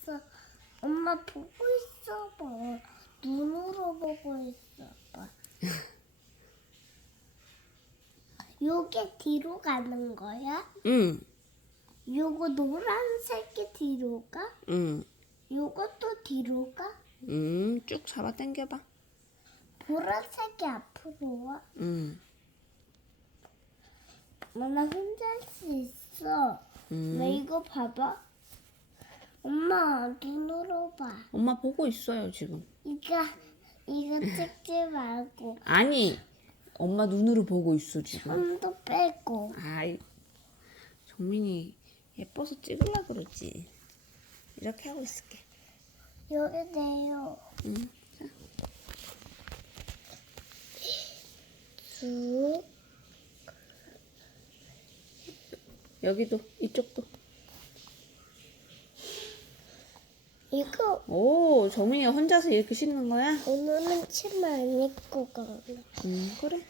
있어. 엄마 보고 있어봐. 눈으로 보고 있어봐. 요게 뒤로 가는 거야? 응, 요거 노란색이 뒤로 가? 응, 요것도 뒤로 가? 응. 쭉 잡아 당겨봐. 보라색이 앞으로 와? 응, 엄마 나 혼자 할 수 있어. 응. 왜 이거 봐봐. 엄마 눈으로 봐. 엄마 보고 있어요 지금. 이거 이거 찍지 말고 아니, 엄마 눈으로 보고 있어 지금. 손도 빼고. 아이, 정민이 예뻐서 찍으려 그러지. 이렇게 하고 있을게. 여기 내요. 응. 자, 쭉. 여기도 이쪽도. 이거 오, 정민이가 혼자서 이렇게 씻는 거야? 오늘은 치마 안 입고 갈래. 응, 그래.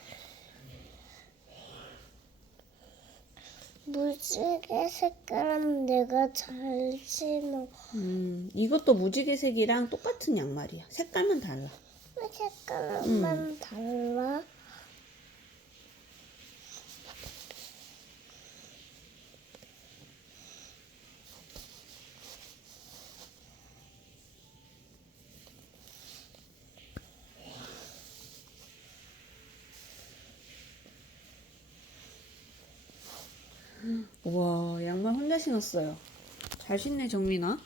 무지개 색깔은 내가 잘 신어. 음, 이것도 무지개색이랑 똑같은 양말이야. 색깔만 달라. 색깔만 달라. 우와, 양말 혼자 신었어요. 잘 신네, 정민아.